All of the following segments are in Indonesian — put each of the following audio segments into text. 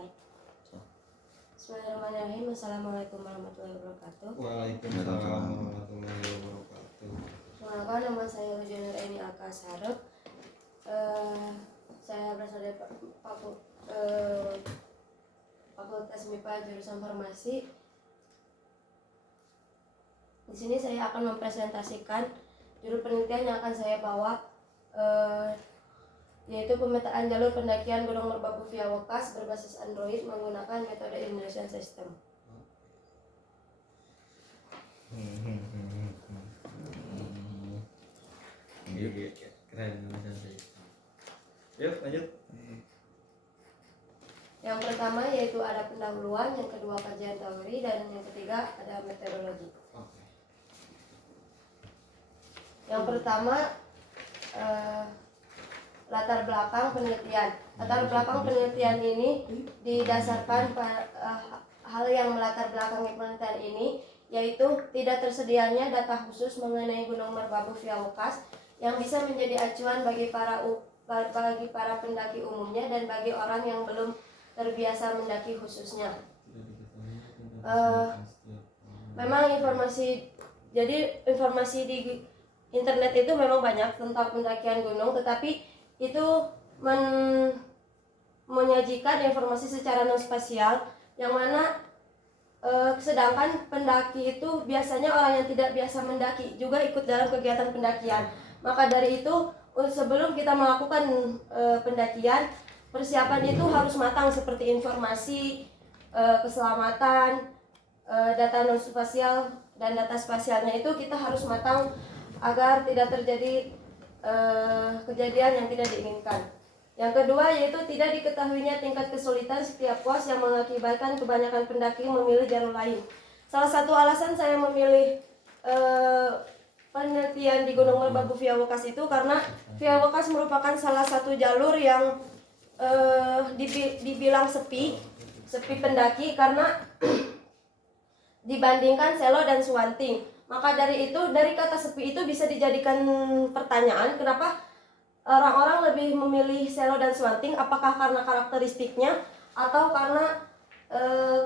Oke. Bismillahirrahmanirrahim. Assalamualaikum warahmatullahi wabarakatuh. Waalaikumsalam warahmatullahi wabarakatuh. Perkenalkan, nama saya Hujan Nuraini Akasarep. Saya berasal dari Fakultas MIPA jurusan Farmasi. Di sini saya akan mempresentasikan judul penelitian yang akan saya bawa, yaitu pemetaan jalur pendakian Gunung Merbabu via Wokas berbasis Android menggunakan metode Indonesian System. Keren. Yuk lanjut. Yang pertama yaitu ada pendahuluan, yang kedua kajian teori, dan yang ketiga ada metodologi. Yang pertama latar belakang penelitian. Latar belakang penelitian ini didasarkan hal yang melatar belakangi penelitian ini, yaitu tidak tersedianya data khusus mengenai Gunung Merbabu via Wokas yang bisa menjadi acuan bagi para pendaki umumnya dan bagi orang yang belum terbiasa mendaki khususnya. Memang informasi di internet itu memang banyak tentang pendakian gunung, tetapi itu menyajikan informasi secara non spasial, yang mana sedangkan pendaki itu biasanya orang yang tidak biasa mendaki juga ikut dalam kegiatan pendakian. Maka dari itu, sebelum kita melakukan pendakian, persiapan itu harus matang, seperti informasi keselamatan, data non spasial dan data spasialnya itu kita harus matang agar tidak terjadi kejadian yang tidak diinginkan. Yang kedua yaitu tidak diketahuinya tingkat kesulitan setiap pos yang mengakibatkan kebanyakan pendaki memilih jalur lain. Salah satu alasan saya memilih penelitian di Gunung Merbabu via Wokas itu karena via Wokas merupakan salah satu jalur yang dibilang sepi pendaki karena dibandingkan Selo dan Suwanting. Maka dari kata sepi itu bisa dijadikan pertanyaan, kenapa orang-orang lebih memilih Selo dan Suwanting? Apakah karena karakteristiknya atau karena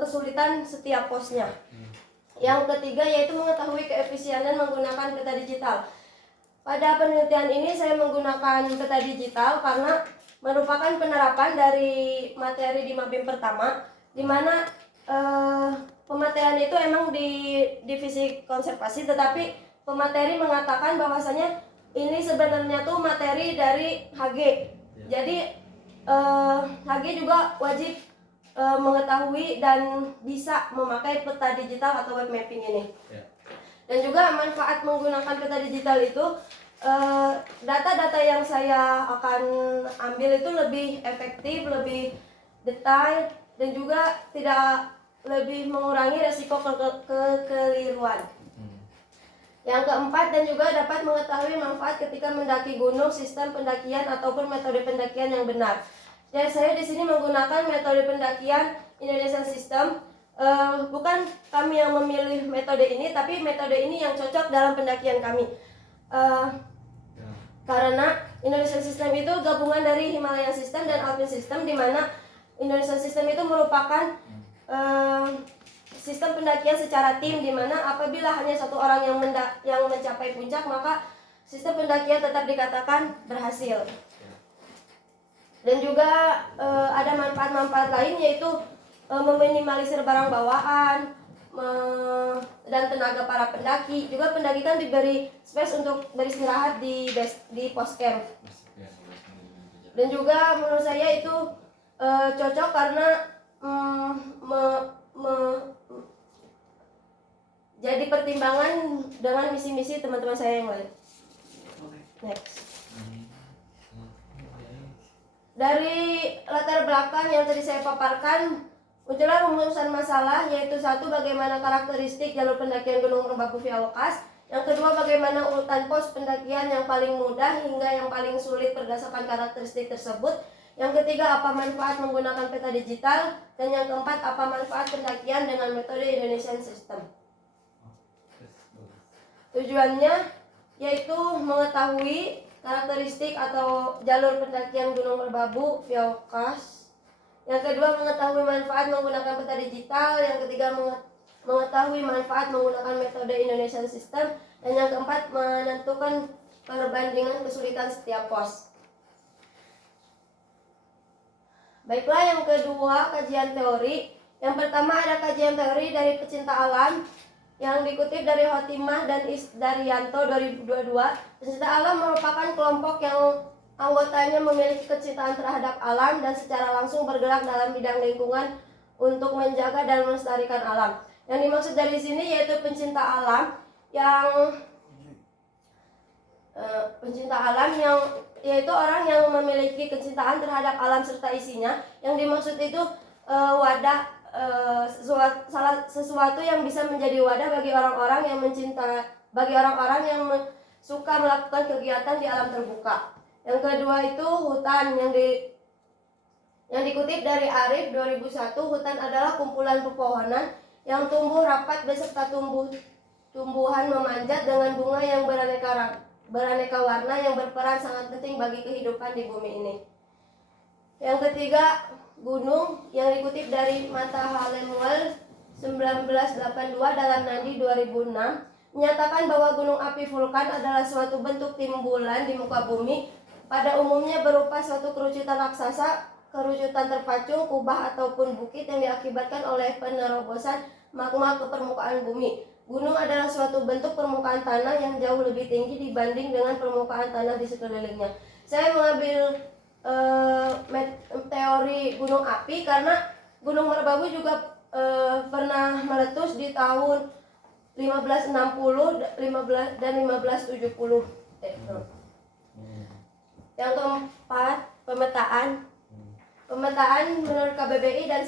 kesulitan setiap posnya? Yang ketiga yaitu mengetahui keefisienan menggunakan peta digital. Pada penelitian ini saya menggunakan peta digital karena merupakan penerapan dari materi di Mabim pertama, di mana pemateri itu emang di divisi konservasi, tetapi pemateri mengatakan bahwasanya ini sebenarnya tuh materi dari HG. Jadi HG juga wajib mengetahui dan bisa memakai peta digital atau web mapping ini. Dan juga manfaat menggunakan peta digital itu, data-data yang saya akan ambil itu lebih efektif, lebih detail, dan juga tidak lebih mengurangi resiko kekeliruan. Yang keempat, dan juga dapat mengetahui manfaat ketika mendaki gunung, sistem pendakian ataupun metode pendakian yang benar. Dan saya di sini menggunakan metode pendakian Indonesian System. Bukan kami yang memilih metode ini, tapi metode ini yang cocok dalam pendakian kami. Karena Indonesian System itu gabungan dari Himalayan System dan Alpine System, di mana Indonesian System itu merupakan sistem pendakian secara tim, di mana apabila hanya satu orang yang mencapai puncak, maka sistem pendakian tetap dikatakan berhasil. Dan juga ada manfaat-manfaat lain, yaitu meminimalisir barang bawaan dan tenaga para pendaki. Juga pendaki kan diberi space untuk beristirahat di pos camp. Dan juga menurut saya itu cocok karena jadi pertimbangan dengan misi-misi teman-teman saya yang lain. Next. Dari latar belakang yang tadi saya paparkan, muncullah rumusan masalah, yaitu satu, bagaimana karakteristik jalur pendakian Gunung Merbabu via Wokas. Yang kedua, bagaimana urutan pos pendakian yang paling mudah hingga yang paling sulit berdasarkan karakteristik tersebut. Yang ketiga, apa manfaat menggunakan peta digital. Dan yang keempat, apa manfaat pendakian dengan metode Indonesian System. Tujuannya yaitu mengetahui karakteristik atau jalur pendakian Gunung Merbabu via Wokas, Yang kedua, mengetahui manfaat menggunakan peta digital. Yang ketiga, mengetahui manfaat menggunakan metode Indonesian System. Dan yang keempat, menentukan perbandingan kesulitan setiap pos. Baiklah, yang kedua, kajian teori. Yang pertama ada kajian teori dari pecinta alam yang dikutip dari Hotimah dan Isdaryanto 2022. Pecinta alam merupakan kelompok yang anggotanya memiliki kecintaan terhadap alam dan secara langsung bergerak dalam bidang lingkungan untuk menjaga dan melestarikan alam. Yang dimaksud dari sini yaitu pencinta alam yang yaitu orang yang memiliki kecintaan terhadap alam serta isinya. Yang dimaksud itu wadah, sesuatu yang bisa menjadi wadah bagi orang-orang yang suka melakukan kegiatan di alam terbuka. Yang kedua itu hutan, yang dikutip dari Arif 2001. Hutan adalah kumpulan pepohonan yang tumbuh rapat beserta tumbuhan memanjat dengan bunga yang beraneka warna yang berperan sangat penting bagi kehidupan di bumi ini. Yang ketiga, gunung, yang dikutip dari Mata Halemuel 1982 dalam Nandi 2006, menyatakan bahwa gunung api vulkan adalah suatu bentuk timbulan di muka bumi, pada umumnya berupa suatu kerucutan raksasa, kerucutan terpacung, kubah ataupun bukit yang diakibatkan oleh penerobosan magma ke permukaan bumi. Gunung adalah suatu bentuk permukaan tanah yang jauh lebih tinggi dibanding dengan permukaan tanah di sekelilingnya. Saya mengambil teori gunung api karena Gunung Merbabu juga pernah meletus di tahun 1560 dan 1570. Yang keempat, pemetaan. Pemetaan menurut KBBI dan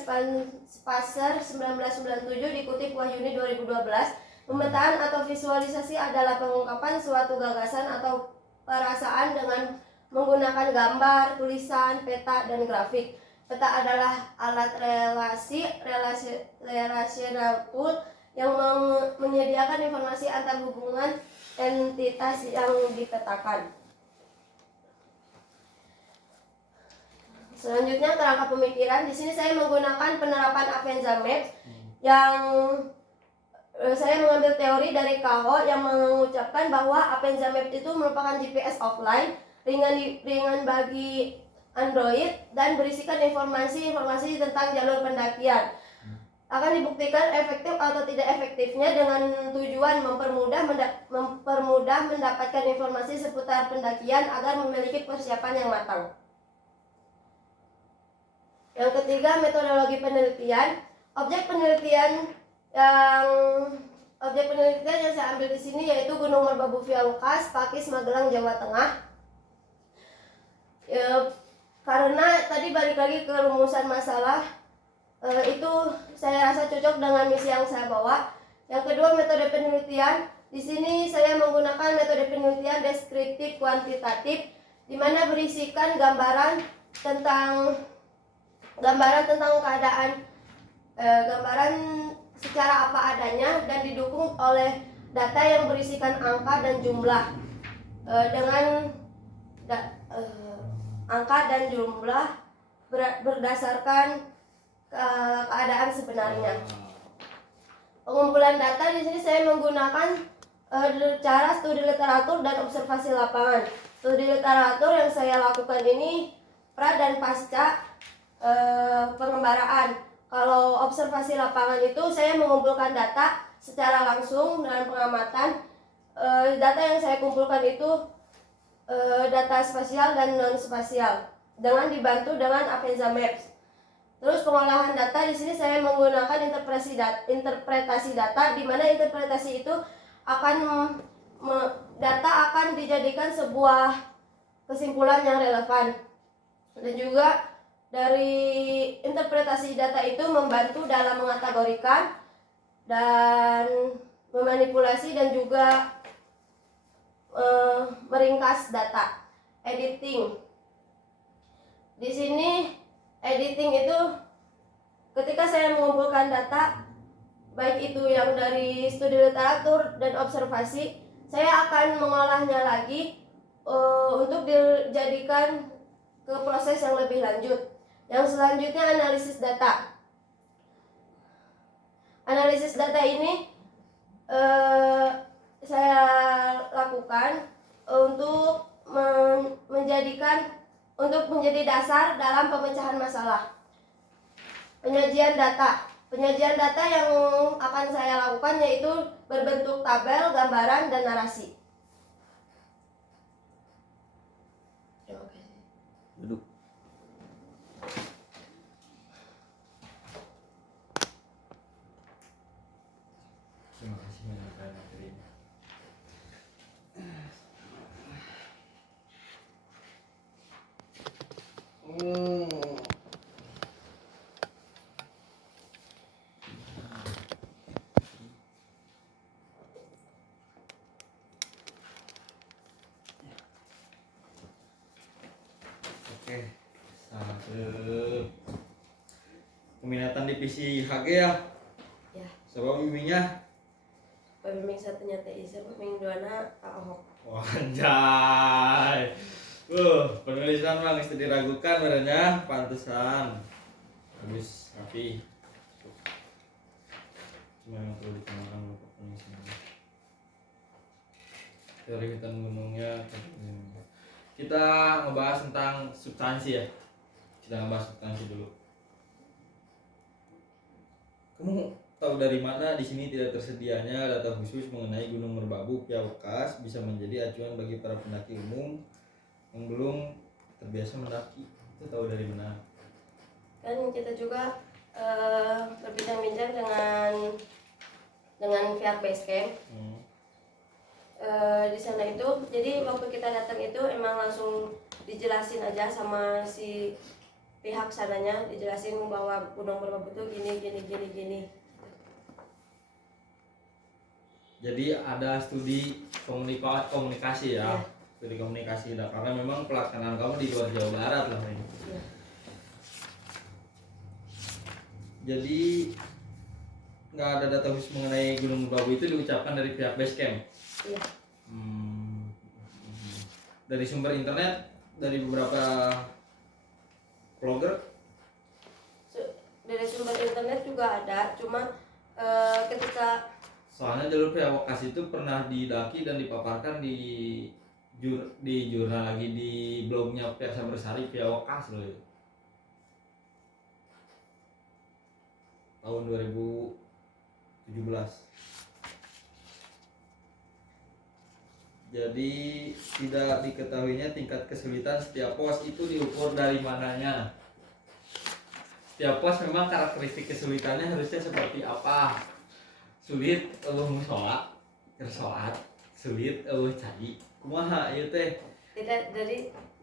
Spacer 1997 dikutip Wahyuni 2012. Pemetaan atau visualisasi adalah pengungkapan suatu gagasan atau perasaan dengan menggunakan gambar, tulisan, peta, dan grafik. Peta adalah alat relational tool yang menyediakan informasi antar hubungan entitas yang dipetakan. Selanjutnya, kerangka pemikiran. Di sini saya menggunakan penerapan Avenza Maps yang saya mengambil teori dari Kaho yang mengucapkan bahwa Avenza Maps itu merupakan GPS offline, ringan bagi Android dan berisikan informasi tentang jalur pendakian. Akan dibuktikan efektif atau tidak efektifnya dengan tujuan mempermudah mendapatkan informasi seputar pendakian agar memiliki persiapan yang matang. Yang ketiga, metodologi penelitian. Objek penelitian yang saya ambil di sini yaitu Gunung Merbabu Via Lukas, Pakis, Magelang, Jawa Tengah. Karena tadi balik lagi ke rumusan masalah, itu saya rasa cocok dengan misi yang saya bawa. Yang kedua, metode penelitian. Di sini saya menggunakan metode penelitian deskriptif kuantitatif, di mana berisikan gambaran tentang keadaan, gambaran secara apa adanya dan didukung oleh data yang berisikan angka dan jumlah, angka dan jumlah berdasarkan keadaan sebenarnya. Pengumpulan data di sini saya menggunakan cara studi literatur dan observasi lapangan. Studi literatur yang saya lakukan ini pra dan pasca pengembaraan. Kalau observasi lapangan itu saya mengumpulkan data secara langsung dengan pengamatan. Data yang saya kumpulkan itu data spasial dan non spasial dengan dibantu dengan Avenza Maps. Terus pengolahan data di sini saya menggunakan interpretasi data, di mana interpretasi itu data akan dijadikan sebuah kesimpulan yang relevan. Dan juga dari interpretasi data itu membantu dalam mengategorikan dan memanipulasi dan juga meringkas data. Editing. Di sini editing itu ketika saya mengumpulkan data, baik itu yang dari studi literatur dan observasi, saya akan mengolahnya lagi untuk dijadikan ke proses yang lebih lanjut. Yang selanjutnya analisis data. Analisis data ini saya lakukan untuk menjadi dasar dalam pemecahan masalah. Penyajian data. Penyajian data yang akan saya lakukan yaitu berbentuk tabel, gambaran, dan narasi. Duduk. Terima kasih banyak materinya. Oke, satu peminatan divisi HG ya. Ya, Siapa bimbingnya? pembimbing satunya TIC, pembimbing duana Ahok. Wah, anjay. Penulisan bang itu diragukan merenya, pantesan. Bagus, rapi. Cuma yang perlu ditambahkan beberapa penulisan. Teori hutan gunungnya. Kita ngebahas tentang substansi ya. Kita ngebahas substansi dulu. Kamu tahu dari mana di sini tidak tersedianya data khusus mengenai Gunung Merbabu Piawekas bisa menjadi acuan bagi para pendaki umum yang belum terbiasa mendaki? Itu tahu dari mana? Kan kita juga berbincang-bincang dengan pihak base camp. Di sana itu, jadi waktu kita datang itu emang langsung dijelasin aja sama si pihak sananya, dijelasin bahwa Gunung Merbabu itu gini. Jadi ada studi komunikasi ya, Iya. studi komunikasi. Nah, karena memang pelaksanaan kamu di luar Jawa Barat lah ini. Iya. Jadi nggak ada data khusus mengenai Gunung Merbabu itu diucapkan dari pihak base camp. Iya. Dari sumber internet, dari beberapa blogger. Dari sumber internet juga ada, cuma ketika Soalnya jalur Piawekas itu pernah didaki dan dipaparkan di jurnal lagi di blognya Piasa Bersari Piawekas loh itu. Tahun 2017. Jadi tidak diketahuinya tingkat kesulitan setiap pos itu diukur dari mananya. Setiap pos memang karakteristik kesulitannya harusnya seperti apa. Sulit musola, kersoat, sulit cai. Kumaha ieu teh? tidak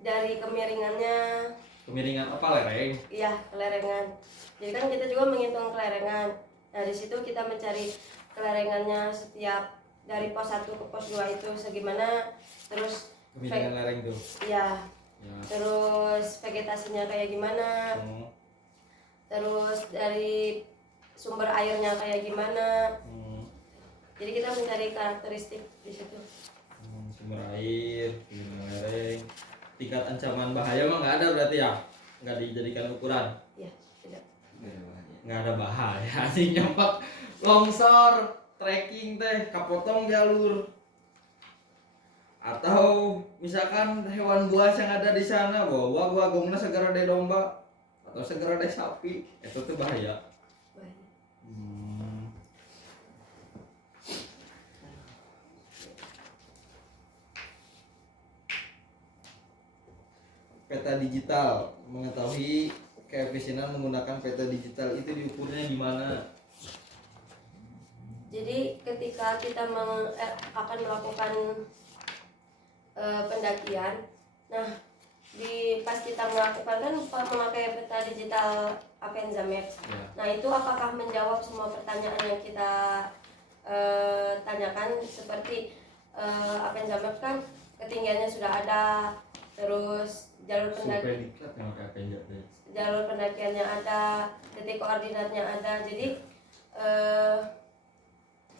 dari kemiringannya, Kemiringan apa lereng? iya kelerengan. Jadi kan kita juga menghitung kelerengan. Nah di situ kita mencari kelerengannya setiap dari pos 1 ke pos 2 itu segimana, terus Kemiringan lereng tuh. ya, Ya. terus vegetasinya kayak gimana, terus dari sumber airnya kayak gimana. Jadi kita mencari karakteristik di situ. Sumber air, kemiringan lereng. Tingkat ancaman bahaya mah nggak ada berarti ya? Nggak dijadikan ukuran? Ya, tidak. Nggak ada bahaya. Sih nyampak longsor, trekking teh, kapotong jalur. Atau misalkan hewan buas yang ada di sana, bawa gongna segera de domba atau segera de sapi, itu tuh bahaya. Baik. Peta digital, mengetahui keefisienan menggunakan peta digital itu diukurnya di mana? Jadi ketika kita akan melakukan pendakian, nah pas kita melakukan kan memakai peta digital Avenza Maps. Ya. Nah itu apakah menjawab semua pertanyaan yang kita tanyakan, seperti Avenza Maps kan ketinggiannya sudah ada, terus jalur Survei diklat yang pakai Avenza teh. jalur pendakiannya ada, titik koordinatnya ada. Jadi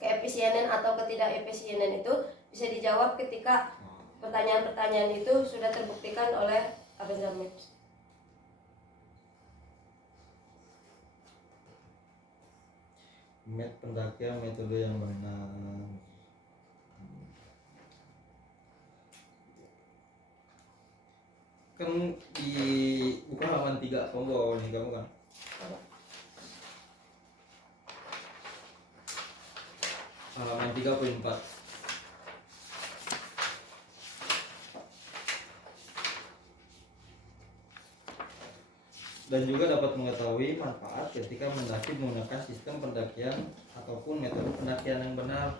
keefisienan atau ketidakefisienan itu bisa dijawab ketika pertanyaan-pertanyaan itu sudah terbuktikan oleh Avenza Maps. pendakian metode yang benar. Kan di buka halaman 3 kamu bawa nih kamu kan. Halaman 3.4. Dan juga dapat mengetahui manfaat ketika mendaki menggunakan sistem pendakian ataupun metode pendakian yang benar.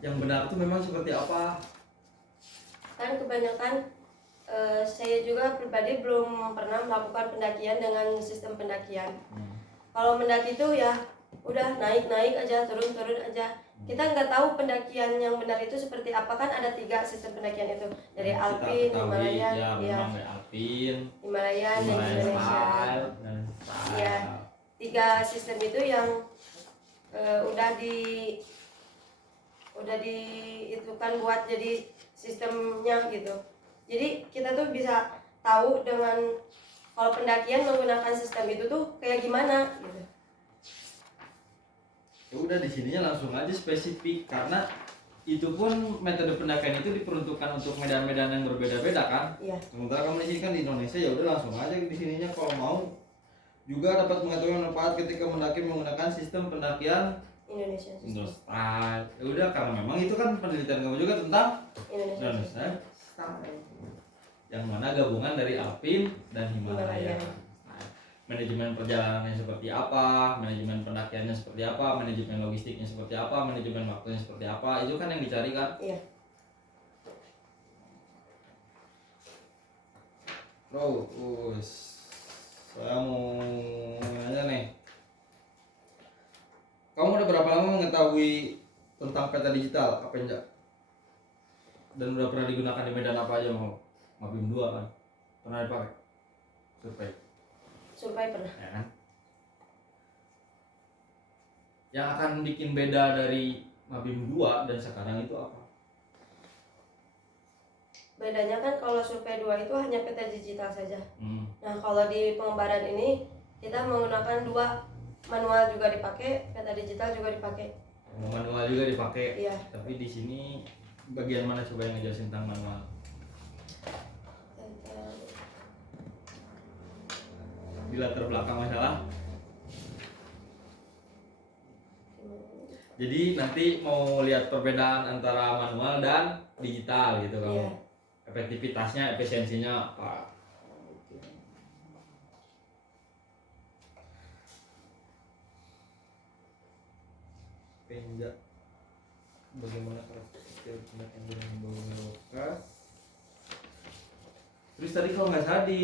Yang benar itu memang seperti apa? Kan kebanyakan saya juga pribadi belum pernah melakukan pendakian dengan sistem pendakian. Kalau mendaki itu ya udah naik aja, turun aja. Kita nggak tahu pendakian yang benar itu seperti apa. Kan ada 3 sistem pendakian itu, dari Alpin, Himalayan, ya, memang dari Alpin, Himalayan dan Indonesia. Style. Ya, 3 sistem itu yang udah diitukan buat jadi sistemnya gitu. Jadi kita tuh bisa tahu dengan kalau pendakian menggunakan sistem itu tuh kayak gimana gitu. Ya udah di sininya langsung aja spesifik, karena itu pun metode pendakian itu diperuntukkan untuk medan-medan yang berbeda-beda kan. Iya. Sementara kamu di sini kan di Indonesia, ya udah langsung aja di sininya kalau mau juga dapat mengetahui manfaat ketika mendaki menggunakan sistem pendakian Indonesia sistem. Style. Ya udah, karena memang itu kan penelitian kamu juga tentang Indonesia Style. Yang mana gabungan dari Alpin dan Himalaya. Manajemen perjalanannya seperti apa, manajemen pendakiannya seperti apa, manajemen logistiknya seperti apa, manajemen waktunya seperti apa, itu kan yang dicari kan. Iya. Terus saya mau nanya nih, kamu udah berapa lama mengetahui tentang peta digital apa enggak? Dan udah pernah digunakan di medan apa aja? Mau Mabim 2 kan? Pernah dipakai? Survei pernah. Ya kan? Yang akan bikin beda dari Mabim 2 dan sekarang itu apa? Bedanya kan kalau survei 2 itu hanya peta digital saja. Nah, kalau di pengembaraan ini kita menggunakan 2, manual juga dipakai, peta digital juga dipakai. Manual juga dipakai. Iya. Tapi di sini bagian mana coba yang ngejelasin tentang manual? Di latar belakang masalah. Jadi nanti mau lihat perbedaan antara manual dan digital gitu kamu. Iya. Efektivitasnya, efisiensinya apa? Penja. Bagaimana karakteristik pendakian dengan membawa lokas? Terus tadi kalau nggak salah di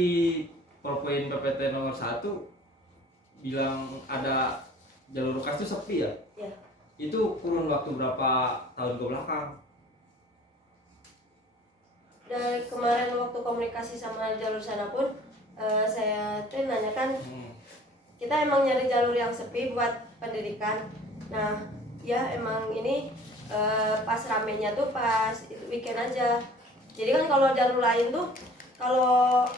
PowerPoint PPT nomor 1 bilang ada jalur lokas itu sepi ya? Iya. Itu kurun waktu berapa tahun ke belakang? Dari kemarin waktu komunikasi sama jalur sana pun saya tuh nanyakan kita emang nyari jalur yang sepi buat pendidikan. Nah, ya emang ini pas ramenya tuh pas weekend aja. Jadi kan kalau jalur lain tuh kalau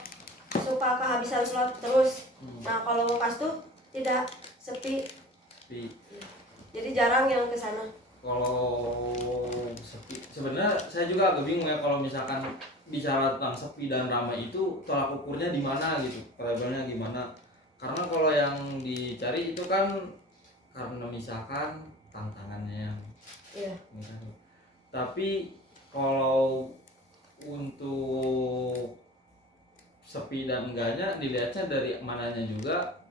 suka kehabisan slot terus. Nah, kalau Wokas tuh tidak sepi. Jadi jarang yang ke sana. Kalau sepi, sebenarnya saya juga agak bingung ya kalau misalkan bicara tentang sepi dan ramai itu tolak ukurnya di mana gitu, variabelnya gimana? Karena kalau yang dicari itu kan karena misalkan tantangannya. Iya. Tapi kalau untuk sepi dan enggaknya dilihatnya dari mananya juga,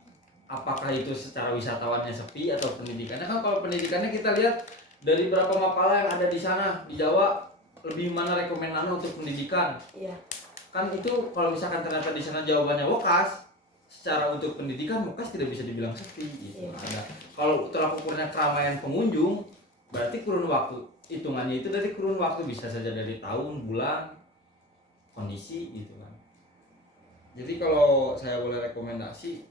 apakah itu secara wisatawannya sepi atau pendidikannya. Kan kalau pendidikannya kita lihat dari berapa mapala yang ada di sana di Jawa, lebih mana rekomendasi untuk pendidikan. Iya. Kan itu kalau misalkan ternyata di sana jawabannya Wokas, secara untuk pendidikan Wokas tidak bisa dibilang sepi gitu. Iya. Ada. Kalau tolak ukurnya keramaian pengunjung, berarti kurun waktu, hitungannya itu dari kurun waktu, bisa saja dari tahun, bulan, kondisi gitu kan. Jadi kalau saya boleh rekomendasi,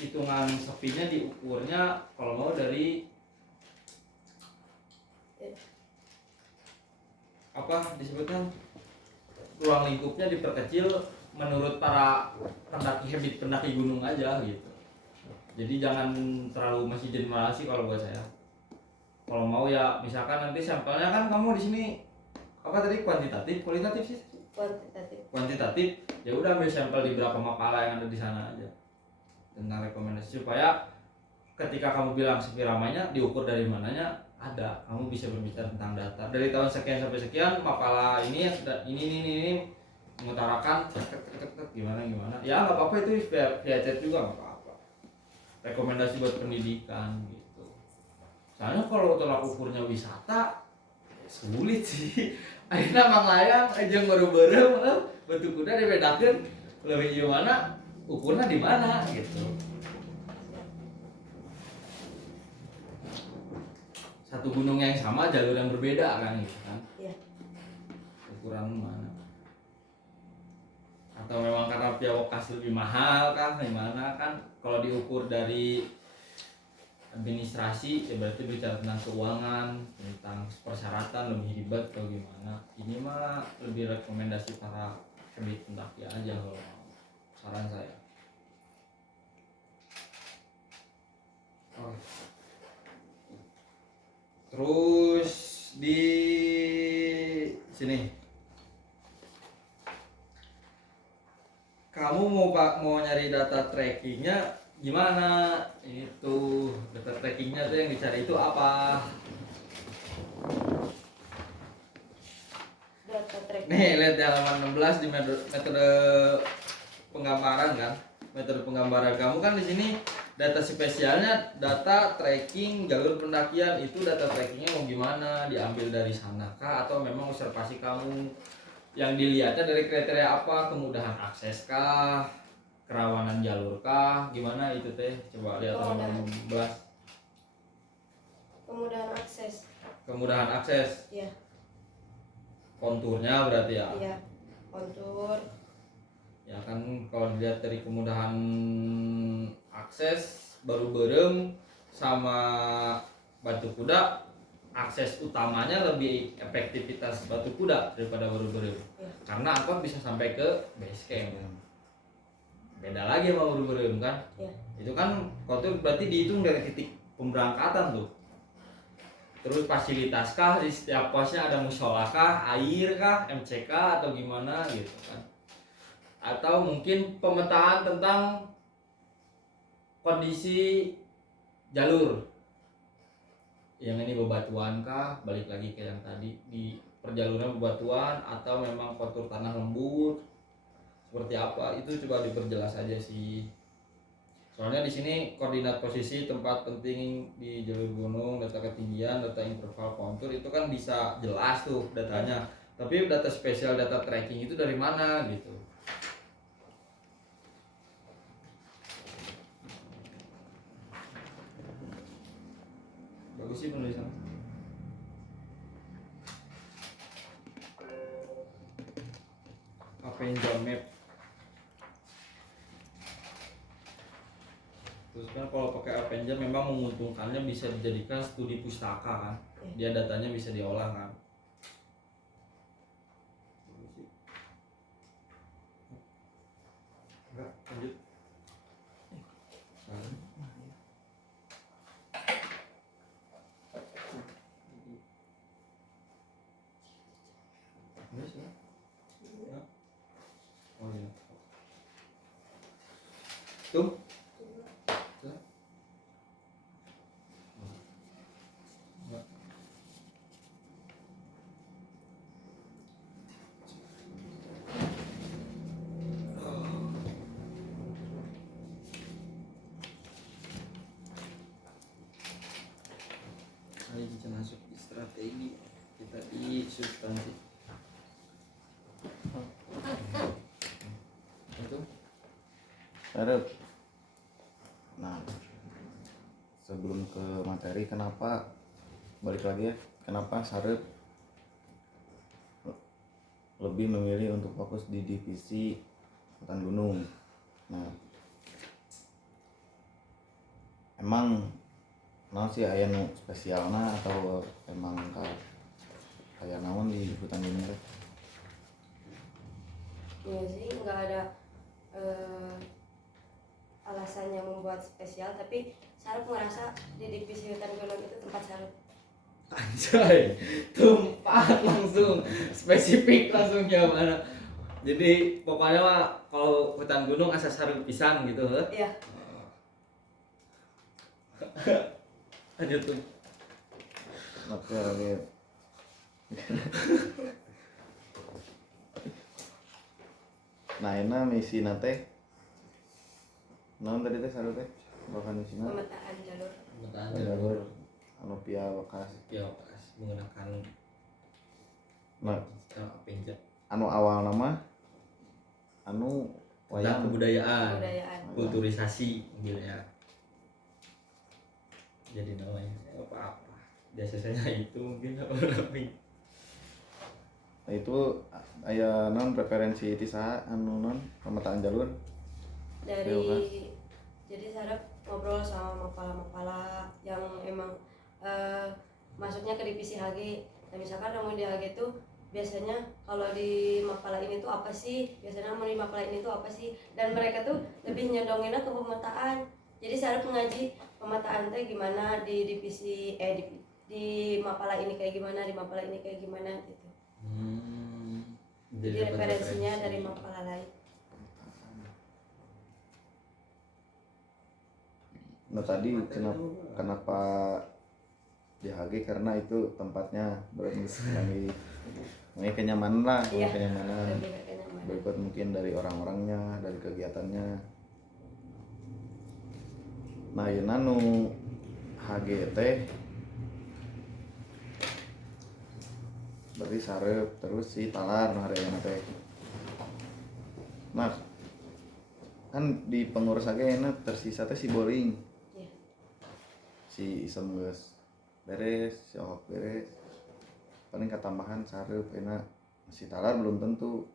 hitungan sepinya diukurnya kalau mau dari apa disebutnya, ruang lingkupnya diperkecil menurut para pendaki habit pendaki gunung aja gitu. Jadi jangan terlalu masih generalisasi kalau buat saya. Kalau mau ya misalkan nanti sampelnya kan kamu di sini apa tadi kuantitatif, kualitatif sih? Kuantitatif. Ya udah ambil sampel di berapa makalah yang ada di sana aja tentang rekomendasi supaya ketika kamu bilang sepiramanya diukur dari mananya ada, kamu bisa berbicara tentang data dari tahun sekian sampai sekian makalah ini ini mengutarakan gimana ya nggak apa-apa itu via chat juga nggak apa-apa, rekomendasi buat pendidikan gitu. Soalnya kalau tolak ukurnya wisata sulit sih. Akhirnya mang layang aja baru-baru batu kuda dibedakan lebih gimana ukurnya di mana gitu. Satu gunung yang sama jalur yang berbeda kan gitu kan. Iya. Ukuran mana? Atau memang karena biaya lokasi lebih mahal kan gimana kan? Kalau diukur dari administrasi ya berarti bicara tentang keuangan, tentang persyaratan lebih ribet atau gimana. Ini mah lebih rekomendasi para kredit pendaki aja kalau mau. Saran saya. Oh. Terus di sini kamu mau nyari data trackingnya gimana? Itu data trackingnya tuh yang dicari itu apa? Data tracking. Nih lihat di halaman 16 di metode penggambaran kan. Metode penggambaran kamu kan di sini data spesialnya data tracking jalur pendakian. Itu data trackingnya mau gimana? Diambil dari sana kah atau memang observasi kamu? Yang dilihatnya dari kriteria apa? Kemudahan akses kah? Kerawanan jalur kah? Gimana itu teh? Coba lihat halaman 16. Kemudahan akses. Kemudahan akses. Iya. Konturnya berarti ya. Iya. Kontur. Ya kan kalau dilihat dari kemudahan akses baru berem sama batu kuda, akses utamanya lebih efektivitas batu kuda daripada baru berem. Ya. Karena angkot bisa sampai ke base camp. Beda lagi sama baru berem kan? Ya. Itu kan kontur berarti dihitung dari titik pemberangkatan tuh. Terus fasilitas kah di setiap posnya ada musola kah, air kah, MCK atau gimana gitu kan? Atau mungkin pemetaan tentang kondisi jalur yang ini bebatuan kah, balik lagi ke yang tadi di perjaluran bebatuan atau memang kontur tanah lembut seperti apa itu coba diperjelas aja sih. Soalnya di sini koordinat posisi tempat penting di jalur gunung, data ketinggian, data interval kontur itu kan bisa jelas tuh datanya. Tapi data spesial, data tracking itu dari mana gitu. Bagus sih penulisan. Avenger Map. Terus kan kalau pakai Avenger memang menguntungkannya bisa dijadikan studi pustaka kan. Dia datanya bisa diolah kan. Enggak, lanjut. Oh iya. Tuh. Ayo kita masuk di strategi, kita di substansi. Itu Sarep. Nah, sebelum ke materi, kenapa balik lagi ya? Kenapa Sarep lebih memilih untuk fokus di divisi hutan gunung? Nah, emang sih aya nu spesialna atau emang kayak naon di hutan gunung teh? Iya sih nggak ada alasan yang membuat spesial, tapi Sarep ngerasa di divisi hutan gunung itu tempat Sarep. Anjay, tempat langsung spesifik langsung jawabannya. Jadi pokoknya mah kalau hutan gunung asa sareng pisan gitu. Iya. Lanjut tuh. Oke, oke. Nah, ini misi nate. Naon tadi teh sarua teh? Bahkan misina Pemetaan jalur. jalur anu pia wakas. Ya, pas menggunakan Nah, penjat anu awal nama anu tentang wayang kebudayaan, Kebudayaan. kulturisasi gitu ya. Jadi namanya apa-apa. Biasanya itu mungkin apa namanya. Nah, itu aya non preferensi ti saha anu non pemetaan jalur. Dari Iya, Mas. jadi Sarep ngobrol sama mapala-mapala yang emang masuknya ke divisi HG. Nah, misalkan namun di HG tuh biasanya kalau di mapala ini tuh apa sih, biasanya namun di mapala ini tuh apa sih, dan mereka tuh lebih nyondonginnya ke pemetaan. Jadi Sarep ngaji pemetaan teh gimana di divisi di mapala ini kayak gimana, di mapala ini kayak gimana gitu. Jadi dapat referensinya referensi. dari mapala lain. Nah, tadi kenapa di HG karena itu tempatnya lagi kenyamanan lah, Iya. kenyamanan. Lebih ke kenyamanan. Berikut mungkin dari orang-orangnya, dari kegiatannya. Nah, yeuna nu HG teh berarti Sarep terus si Talar nu hareana teh. Nah, kan di pengurus HG enak tersisa teh si Boling. Iya. Si Isem geus beres, si Ohok beres. Paling katambahan Sarep enak. Si Talar belum tentu.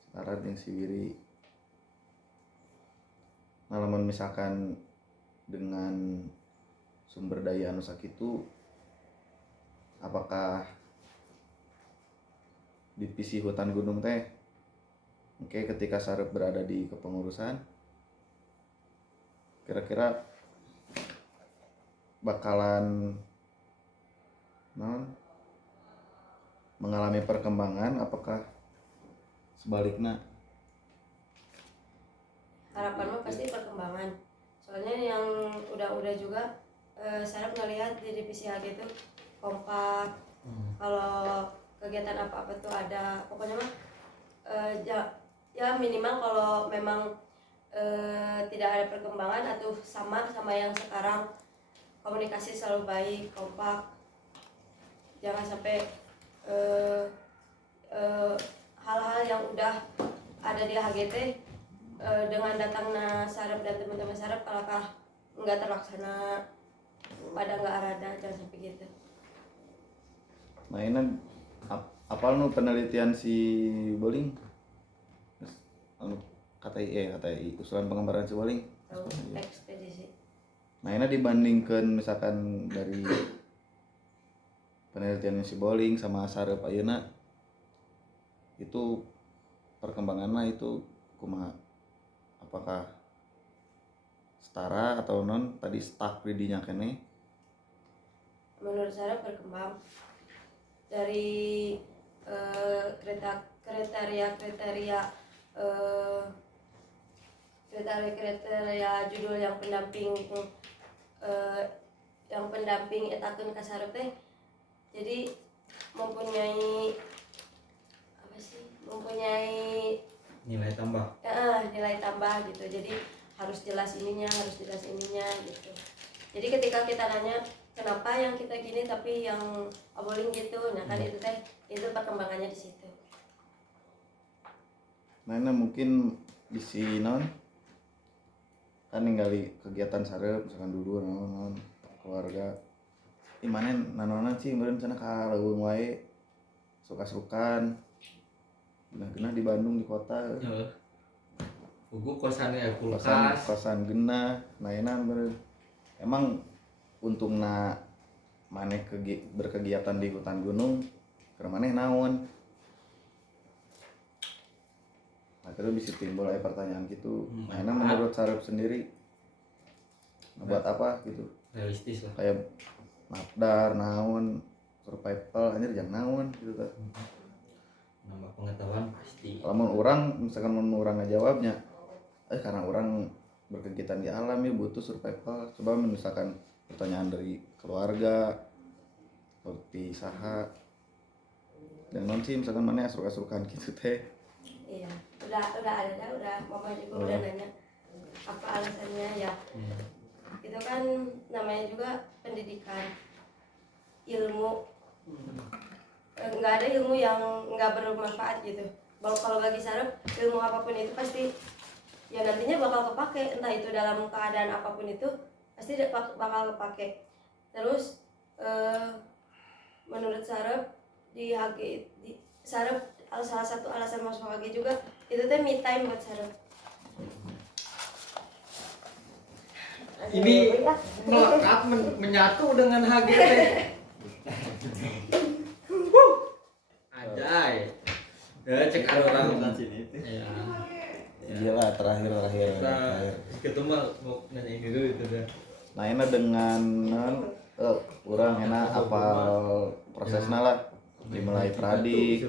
Si Talar jeung si Wiri. Nah, lamun misalkan dengan sumber daya anu sakitu, apakah divisi hutan gunung teh oke ketika Sarep berada di kepengurusan kira-kira bakalan mengalami perkembangan, apakah sebaliknya? Harapan mah pasti perkembangan, soalnya yang udah juga Sarap ngelihat di divisi HG itu kompak. Kalau kegiatan apa-apa tuh ada, pokoknya mah ya minimal kalau memang tidak ada perkembangan atau sama yang sekarang, komunikasi selalu baik, kompak, jangan sampai hal-hal yang udah ada di HGT dengan datangnya Sarap dan teman-teman Sarap apakah nggak terlaksana, pada nggak arada, jangan sampai gitu. Nah, ini apal nu penelitian si Boling? Anu KTI usulan pengembaraan si Boling. Tahu ekspedisi. Nah, ini dibandingkan misalkan dari penelitian si Boling sama Sarep ayeuna itu perkembangannya itu kumaha? Apakah setara atau non tadi stuck di dinya kene? Menurut saya berkembang dari kriteria judul yang pendamping etatun kasarep teh, jadi mempunyai Nilai tambah. nilai tambah gitu. Jadi harus jelas ininya gitu. Jadi ketika kita nanya kenapa yang kita gini tapi yang Aboling gitu, nah kan itu teh itu perkembangannya di situ. Nah, ini mungkin bisi non kan ninggali kegiatan Sarep misalkan dulu non keluarga imanen nanonan sih meureun cenah ka leuweung wae suka-sukan genah di Bandung di kota Buku kosannya kosan kulkas. kosan genah naenan meureun emang untungna maneh berkegiatan di hutan gunung keur maneh naon. Nah, terus bisa timbul pertanyaan gitu. Nah, ini menurut Sarep sendiri buat apa gitu realistis lah. kayak nafdar naon survival anjir jangan naon gitu kan. Nambah pengetahuan pasti. Lamun orang misalkan orang ngajawabnya karena orang berkegiatan di alam ya butuh survival, coba misalkan pertanyaan dari keluarga seperti saha dan non sih misalkan mana asruk-asrukan gitu teh. Iya, udah ada, udah mama juga udah nanya apa alasannya ya. Itu kan namanya juga pendidikan, ilmu. Nggak ada ilmu yang nggak bermanfaat gitu. Kalau bagi Sarep, ilmu apapun itu pasti ya nantinya bakal kepake, entah itu dalam keadaan apapun itu pasti bakal kepake. Terus menurut Sarep di HG di Sarep salah satu alasan masuk HG juga itu teh me time buat Sarep. Ini melekat menyatu dengan HGT. Anjay. Ya cek ada orang sini. Ya. Iya lah terakhir. Kita mau nanya ini dulu itu dah. Nah ini dengan orang enak apal prosesnya lah dimulai pradik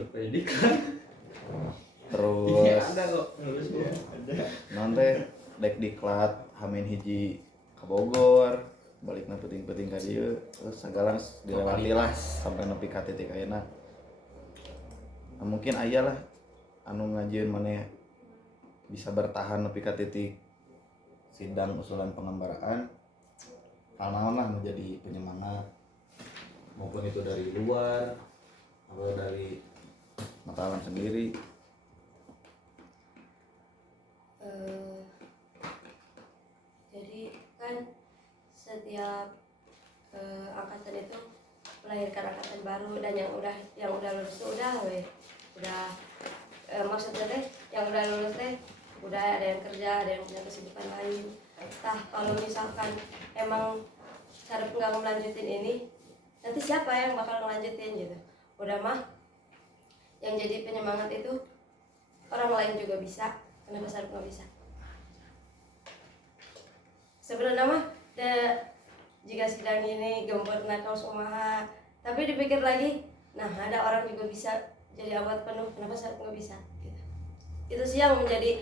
terus Iya ada kok nulis gua. nanti dek diklat hamin hiji ke Bogor baliknya peting-peting ka dieu terus segala dilewati lah sampai nepi ka titik ayeuna. Nah, mungkin aya lah anu ngajieun maneh bisa bertahan nepi ka titik sidang usulan pengembaraan hal naon lah menjadi penyemangat maupun itu dari luar atau dari mata alam sendiri. Jadi kan setiap angkatan itu melahirkan angkatan baru dan yang udah lulus tuh udah maksudnya teh yang udah lulus teh udah ada yang kerja, ada yang punya kesibukan lain. Nah kalau misalkan emang Sarep nggak melanjutin ini, nanti siapa yang bakal ngelanjutin gitu? Udah mah yang jadi penyemangat itu orang lain juga bisa, kenapa Sarep nggak bisa? Sebenarnya mah jika sidang ini gempur nakal sumaha, tapi dipikir lagi, nah ada orang juga bisa jadi abad penuh, kenapa Sarep nggak bisa? Gitu. Itu sih yang menjadi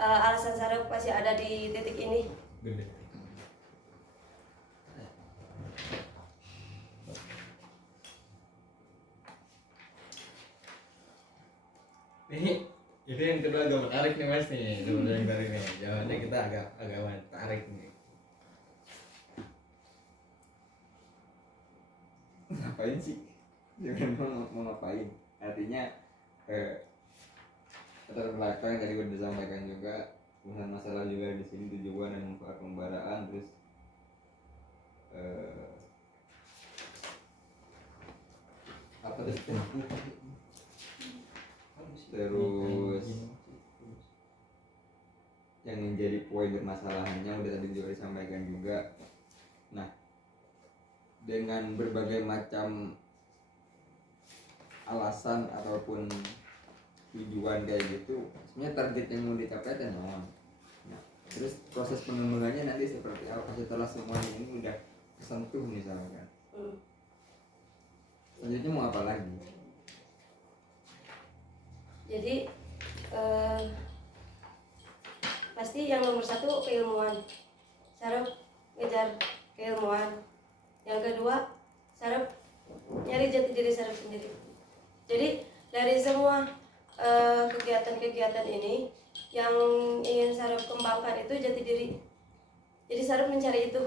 alasan Sarep masih ada di titik ini. Gede. Ini itu yang kedua agak menarik nih mas nih, dulu yang menarik nih. Jawabannya kita agak menarik nih. Ngapain sih? Jangan mau ngapain? Artinya latar belakang tadi udah disampaikan juga, bukan masalah juga di sini tujuan dan manfaat pembaraan, terus apa terus yang menjadi poin permasalahannya udah tadi juga disampaikan juga. Nah, dengan berbagai macam alasan ataupun tujuan kayak gitu, sebenarnya target yang mau dicapai kan naon. Nah, terus proses pengembangannya nanti seperti apa setelah semuanya ini udah kesentuh misalkan. Selanjutnya mau apa lagi? Jadi pasti yang nomor satu keilmuan. Sarep ngejar keilmuan. Yang kedua, Sarep nyari jati diri Sarep sendiri. Jadi dari semua kegiatan-kegiatan ini yang ingin Sarep kembangkan itu jati diri. Jadi Sarep mencari itu.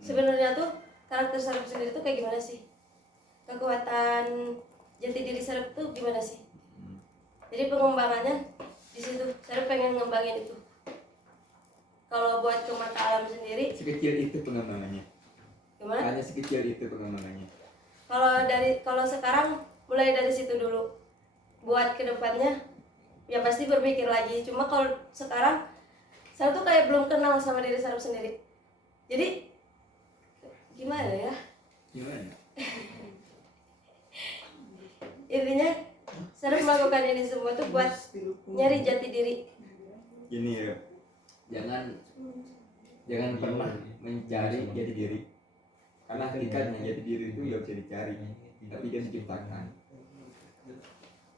Sebenarnya tuh karakter Sarep sendiri tuh kayak gimana sih? Kekuatan jati diri Sarep tuh gimana sih? Jadi pengembangannya di situ. Sarep pengen ngembangin itu. Kalau buat ke mata alam sendiri, Sekecil itu pengembangannya. gimana? Hanya sekecil itu pengembangannya. Kalau sekarang mulai dari situ dulu. Buat kedepannya ya pasti berpikir lagi. Cuma kalau sekarang Sarep tuh kayak belum kenal sama diri Sarep sendiri. Jadi gimana ya? Gimana? Intinya Sarep melakukan ini semua tuh buat nyari jati diri. Gini ya, jangan pernah mencari jati diri, karena hakikatnya jati diri itu ya bisa dicari tapi dia diciptakan.